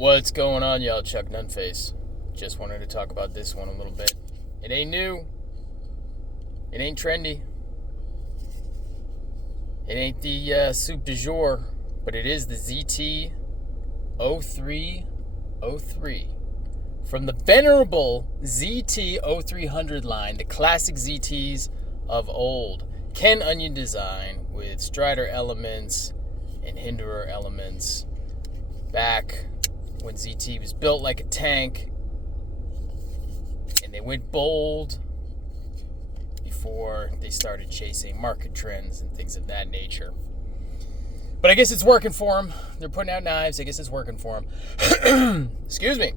What's going on, y'all? Chuck Nunface. Just wanted to talk about this one a little bit. It ain't new. It ain't trendy. It ain't the soup du jour, but it is the ZT-0303. From the venerable ZT-0300 line, the classic ZTs of old. Ken Onion design with Strider elements and Hinderer elements. Back when ZT was built like a tank and they went bold before they started chasing market trends and things of that nature. But I guess it's working for them. They're putting out knives. I guess it's working for them. Excuse me.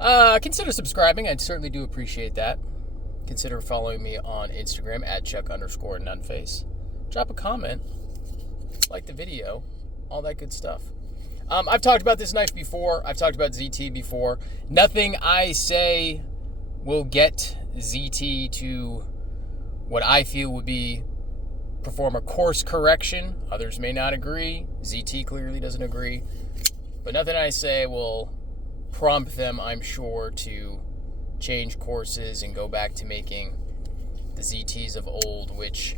Consider subscribing. I certainly do appreciate that. Consider following me on Instagram at Chuck_Nunface. Drop a comment. Like the video. All that good stuff. I've talked about this knife before. I've talked about ZT before. Nothing I say will get ZT to what I feel would be perform a course correction. Others may not agree. ZT clearly doesn't agree. But nothing I say will prompt them, I'm sure, to change courses and go back to making the ZTs of old, which,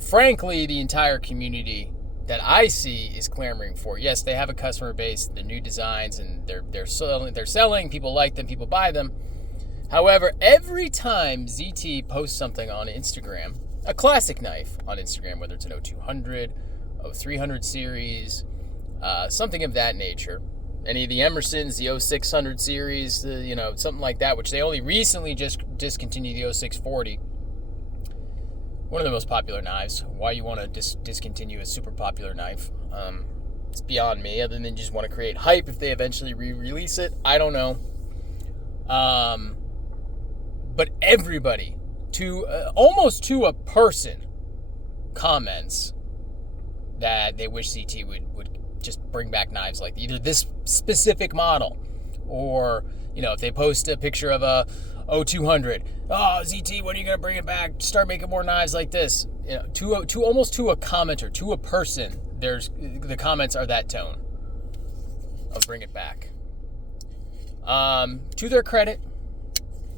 frankly, the entire community that I see is clamoring for. Yes, they have a customer base, the new designs, and they're selling. People like them, people buy them. However, every time ZT posts something on Instagram, a classic knife on Instagram, whether it's an 0200, 0300 series, something of that nature, any of the Emersons, the 0600 series, something like that, which they only recently just discontinued the 0640. One of the most popular knives. Why you want to discontinue a super popular knife? It's beyond me, other than just want to create hype if they eventually re-release it. I don't know. But everybody, almost to a person, comments that they wish ZT would just bring back knives like either this specific model, or if they post a picture of a 0200, ZT, when are you gonna bring it back? Start making more knives like this. To almost to a commenter, to a person, the comments are that tone of bring it back. To their credit,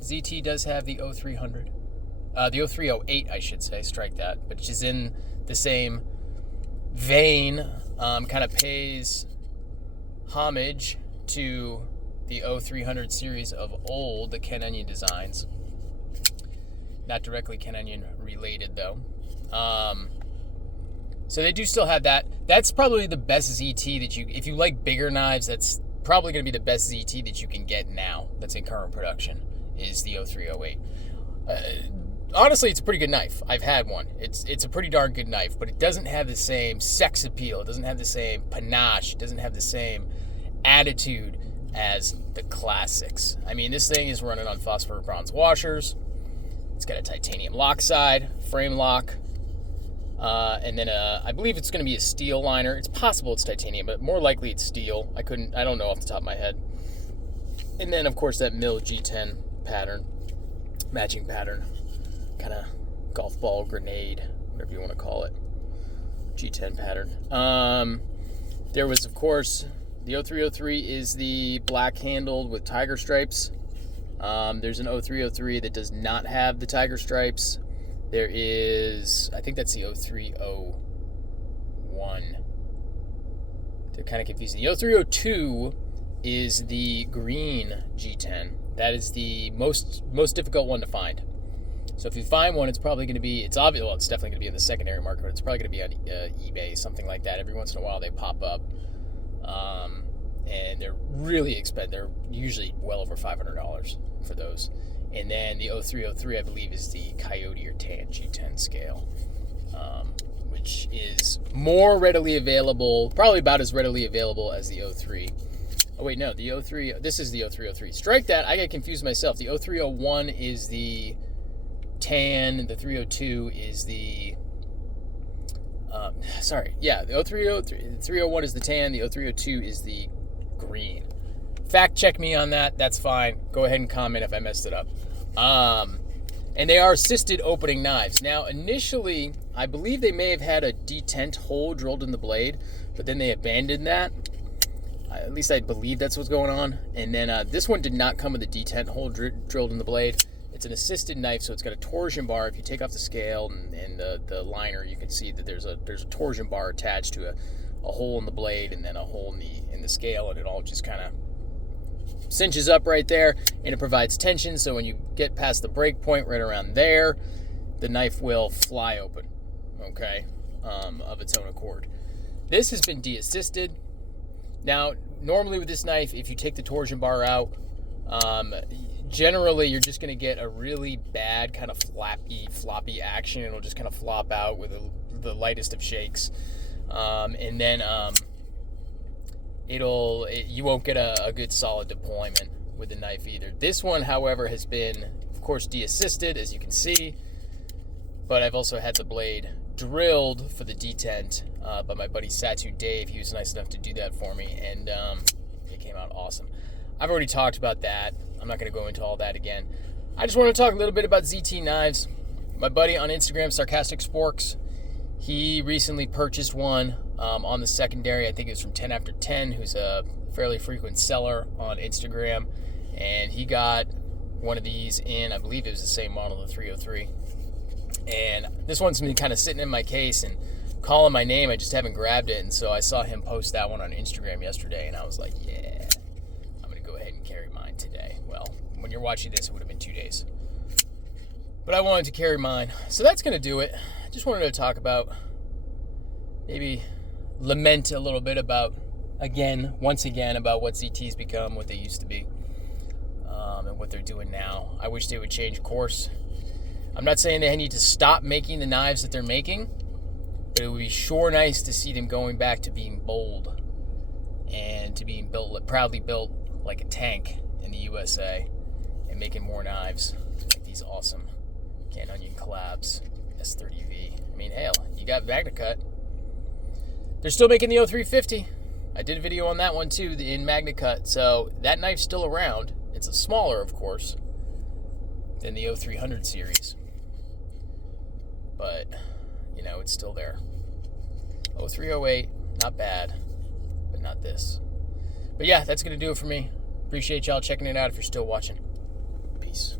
ZT does have the 0300, the 0308, I should say. Strike that, but which is in the same vein. Kind of pays homage to the 0300 series of old, the Ken Onion designs. Not directly Ken Onion related, though. So they do still have that. That's probably the best ZT that if you like bigger knives, that's probably going to be the best ZT that you can get now that's in current production, is the 0308. Honestly, it's a pretty good knife. I've had one. It's a pretty darn good knife, but it doesn't have the same sex appeal. It doesn't have the same panache. It doesn't have the same attitude as the classics. I mean, this thing is running on phosphor bronze washers. It's got a titanium lock side, frame lock, and then I believe it's going to be a steel liner. It's possible it's titanium, but more likely it's steel. I don't know off the top of my head. And then, of course, that mill G10 pattern, matching pattern, kind of golf ball grenade, whatever you want to call it, G10 pattern. There was, of course, the 0303 is the black handled with tiger stripes. There's an 0303 that does not have the tiger stripes. There is, I think that's the 0301. They're kind of confusing. The 0302 is the green G10. That is the most difficult one to find. So if you find one, it's probably going to be, it's obvious, well, it's definitely going to be in the secondary market, but it's probably going to be on eBay, something like that. Every once in a while they pop up. And they're really expensive. They're usually well over $500 for those. And then the 0303, I believe, is the Coyote or Tan G10 scale, which is more readily available, probably about as readily available as the 03. Oh, wait, no, the 03, this is the 0303. Strike that, I get confused myself. The 0301 is the tan, the 302 is the, the 301 is the tan, the 0302 is the green. Fact check me on that. That's fine. Go ahead and comment if I messed it up. And they are assisted opening knives. Now, initially, I believe they may have had a detent hole drilled in the blade, but then they abandoned that. At least I believe that's what's going on. And then this one did not come with a detent hole drilled in the blade. It's an assisted knife, so it's got a torsion bar. If you take off the scale and the liner, you can see that there's a torsion bar attached to a hole in the blade and then a hole in the scale, and it all just kind of cinches up right there, and it provides tension. So when you get past the break point right around there, the knife will fly open, okay, of its own accord. This has been de-assisted. Now, normally with this knife, if you take the torsion bar out, generally you're just going to get a really bad kind of floppy action. It'll just kind of flop out with the lightest of shakes. And then you won't get a good solid deployment with the knife either. This one, however, has been, of course, de-assisted, as you can see, but I've also had the blade drilled for the detent by my buddy Satu Dave. He was nice enough to do that for me, and it came out awesome. I've already talked about that. I'm not going to go into all that again. I just want to talk a little bit about ZT knives. My buddy on Instagram, Sarcastic Sporks, he recently purchased one on the secondary. I think it was from 10 After 10, who's a fairly frequent seller on Instagram, and he got one of these in, I believe it was the same model, the 303. And this one's been kind of sitting in my case and calling my name. I just haven't grabbed it. And so I saw him post that one on Instagram yesterday, and I was like, yeah, I'm going to go ahead and carry mine today. Well, when you're watching this, it would have been 2 days. But I wanted to carry mine. So that's going to do it. I just wanted to talk about, maybe lament a little bit about, once again, about what ZT's become, what they used to be, and what they're doing now. I wish they would change course. I'm not saying they need to stop making the knives that they're making, but it would be sure nice to see them going back to being bold and to being proudly built like a tank in the USA, and making more knives like these awesome Can Onion Collabs S30V. I mean, hell, you got MagnaCut. They're still making the 0350. I did a video on that one too in MagnaCut, so that knife's still around. It's a smaller, of course, than the 0300 series, but it's still there. 0308, not bad, but not this. But yeah, that's gonna do it for me. Appreciate y'all checking it out if you're still watching. Peace.